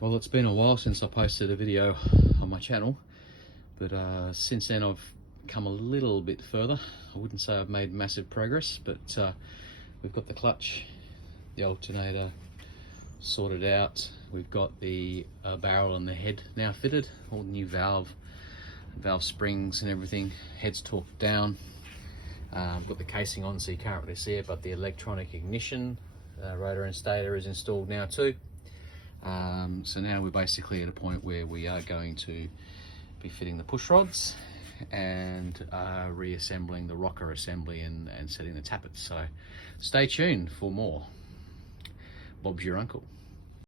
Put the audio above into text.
Well, it's been a while since I posted a video on my channel, but since then I've come a little bit further. I wouldn't say I've made massive progress, but we've got the clutch, the alternator sorted out. We've got the barrel and the head now fitted, all the new valve springs and everything. Head's torqued down. I've got the casing on so you can't really see it, but the electronic ignition, rotor and stator is installed now too. So now we're basically at a point where we are going to be fitting the push rods and reassembling the rocker assembly and setting the tappets. So stay tuned for more. Bob's your uncle.